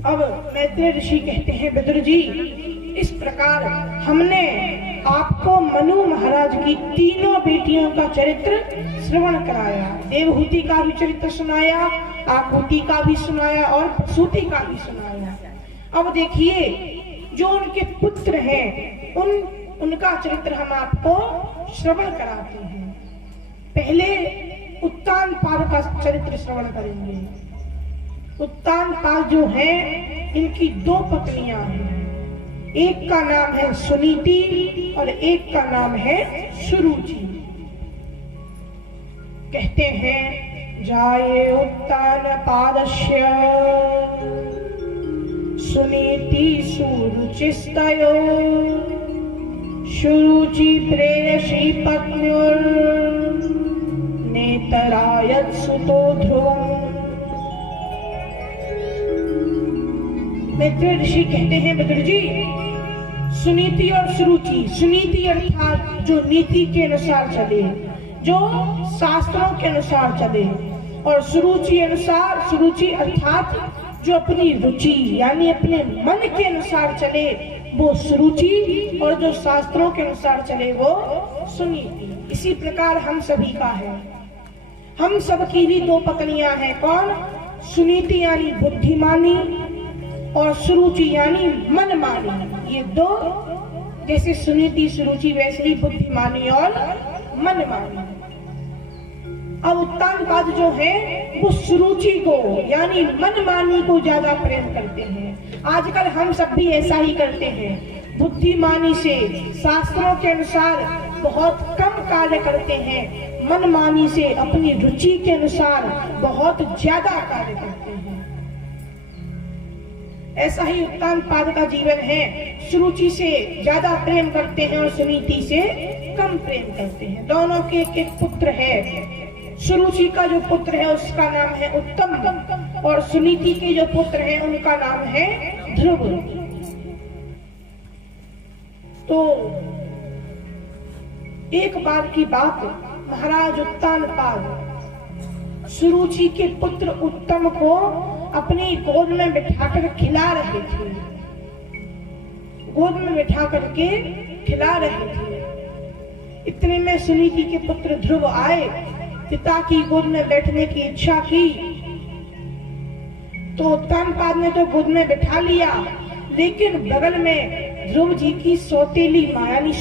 अब मैत्रेय ऋषि कहते हैं, विदुर जी, इस प्रकार हमने आपको मनु महाराज की तीनों बेटियों का चरित्र श्रवण कराया। देवहूति का भी चरित्र सुनाया, आकुति का भी सुनाया और प्रसूति का भी सुनाया। अब देखिए, जो उनके पुत्र हैं उनका चरित्र हम आपको श्रवण कराते हैं। पहले उत्तानपाद का चरित्र श्रवण करेंगे। उत्तानपाद जो है, इनकी दो पत्नियां हैं। एक का नाम है सुनीति और एक का नाम है सुरुचि। कहते हैं, जाये उत्तानपादस्य सुनीति सुरुचिस्तयो सुरुचि प्रेयसी पत्न्योर नेतरायत सुतो ध्रुवम्। मैत्रेय ऋषि कहते हैं, विदुर जी, सुनीति और सुरुचि, सुनीति अर्थात जो नीति के अनुसार चले, जो शास्त्रों के अनुसार चले, और सुरुचि अर्थात जो अपनी रुचि यानी अपने मन के अनुसार चले, वो सुरुचि, और जो शास्त्रों के अनुसार चले वो सुनीति। इसी प्रकार हम सभी का है। हम सबकी भी दो पत्नियां हैं। कौन? सुनीति यानी बुद्धिमानी और सुरुचि यानी मनमानी। ये दो, जैसे सुनीति सुरुचि वैसे ही बुद्धिमानी और मनमानी। अब उत्तानपाद जो है वो सुरुचि को यानी मनमानी को ज्यादा प्रेम करते हैं। आजकल हम सब भी ऐसा ही करते हैं। बुद्धिमानी से, शास्त्रों के अनुसार बहुत कम कार्य करते हैं, मनमानी से अपनी रुचि के अनुसार बहुत ज्यादा कार्य करते हैं। ऐसा ही उत्तानपाद का जीवन है। सुरुचि से ज्यादा प्रेम करते हैं और सुनीति से कम प्रेम करते हैं। दोनों के एक पुत्र है। सुरुचि का जो पुत्र है उसका नाम है उत्तम, और सुनीति के जो पुत्र हैं उनका नाम है ध्रुव। तो एक बार की बात, महाराज उत्तानपाद सुरुचि के पुत्र उत्तम को अपनी गोद में बिठाकर खिला रहे थे। गोद में बिठा करके खिला रहे थे। इतने में सुनीति के पुत्र ध्रुव आए। पिता की गोद में बैठने की इच्छा की तो उत्तानपाद ने तो गोद में बिठा लिया, लेकिन बगल में ध्रुव जी की सौतेली मां यानी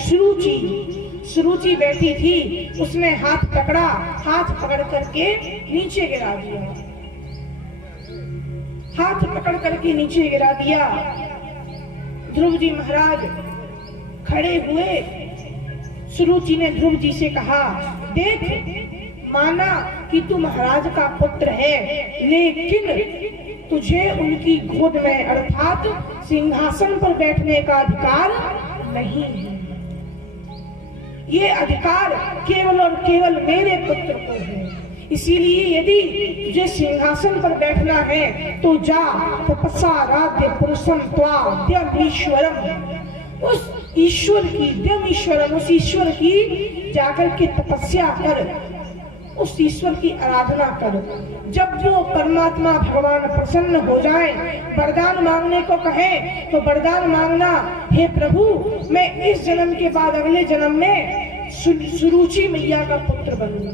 सुरुचि बैठी थी। उसने हाथ पकड़ा, हाथ पकड़ करके नीचे गिरा दिया। हाथ पकड़ करके नीचे गिरा दिया। ध्रुव जी महाराज खड़े हुए। सुरुचि ने ध्रुव जी से कहा, देख, माना कि तू महाराज का पुत्र है, लेकिन तुझे उनकी गोद में अर्थात सिंहासन पर बैठने का अधिकार नहीं है। ये अधिकार केवल और केवल मेरे पुत्र को है। इसीलिए यदि तुझे सिंहासन पर बैठना है तो जा, तपस्साराध्य पुरुषम त्वाद्यम ईश्वरम, उस ईश्वर की द्यम ईश्वरम, उस ईश्वर की जाकर के तपस्या कर, उस ईश्वर की आराधना कर। जब वो परमात्मा भगवान प्रसन्न हो जाए, वरदान मांगने को कहे तो वरदान मांगना, हे प्रभु, मैं इस जन्म के बाद अगले जन्म में सुरुचि मैया का पुत्र बनूं,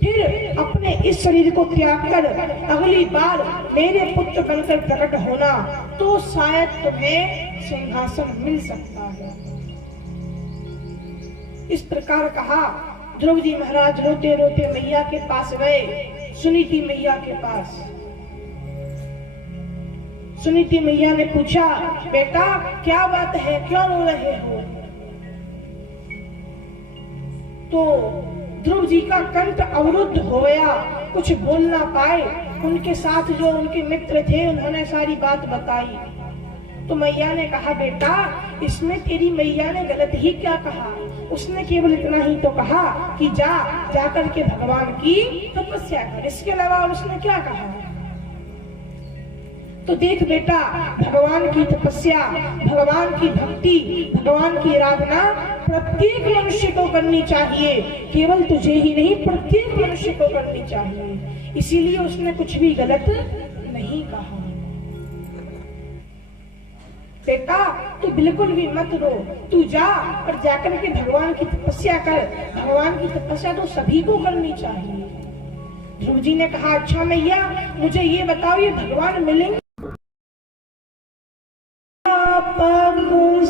फिर अपने इस शरीर को त्याग कर अगली बार मेरे पुत्र बनकर प्रकट होना, तो शायद तुम्हें सिंहासन मिल सकता है। इस प्रकार कहा। ध्रुव जी महाराज रोते रोते मैया के पास गए, सुनीति मैया के पास। सुनीति मैया ने पूछा, बेटा क्या बात है, क्यों रो रहे हो? तो ध्रुव जी का कंठ अवरुद्ध हो गया, कुछ बोल ना पाए। उनके साथ जो उनके मित्र थे उन्होंने सारी बात बताई। तो मैया ने कहा, बेटा इसमें तेरी मैया ने गलत ही क्या कहा? उसने केवल इतना ही तो कहा कि जा करके भगवान की तपस्या कर, इसके अलावा उसने क्या कहा? तो देख बेटा, भगवान की तपस्या, भगवान की भक्ति, भगवान की आराधना प्रत्येक मनुष्य को करनी चाहिए। केवल तुझे ही नहीं, प्रत्येक मनुष्य को करनी चाहिए। इसीलिए उसने कुछ भी गलत नहीं कहा। बेटा तू बिल्कुल भी मत रो, तू जा और जाकर के भगवान की तपस्या कर। भगवान की तपस्या तो सभी को करनी चाहिए। ध्रुव जी ने कहा अच्छा मैया मुझे ये बताओ ये भगवान मिलेंगे?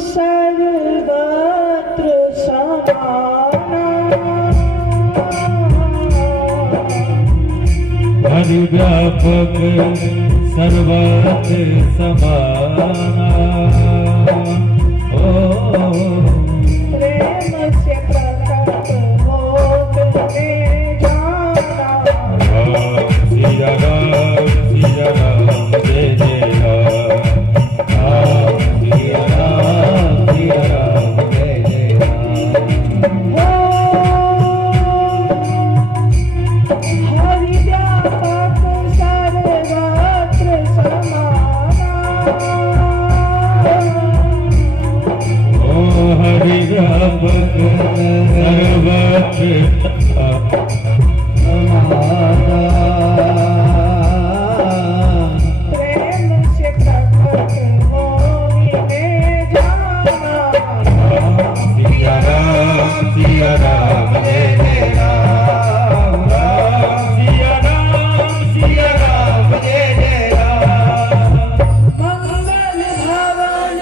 सर्वत्र समाना हरि व्यापक सर्वत्र समाना। प्रेम से प्रकट होते जाना। सिया राम जय जय राम। सिया राम जय जय राम। हरि व्यापक सर्वत्र समाना। हरि व्यापक सर्वत्र समाना। प्रेम से प्रकट होते जाना। सिया राम जय जय राम। सिया राम जय जय राम। मंगल भवन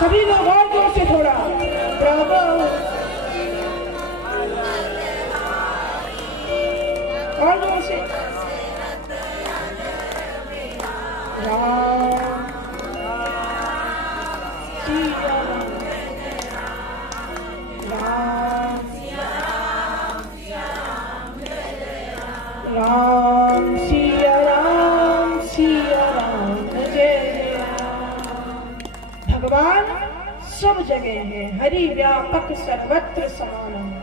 सभी लोग और जोर से थोड़ा प्रभु और जोर से राम सिया राम राम सिया राम जय जय राम। भगवान सब जगह है, हरि व्यापक सर्वत्र समाना।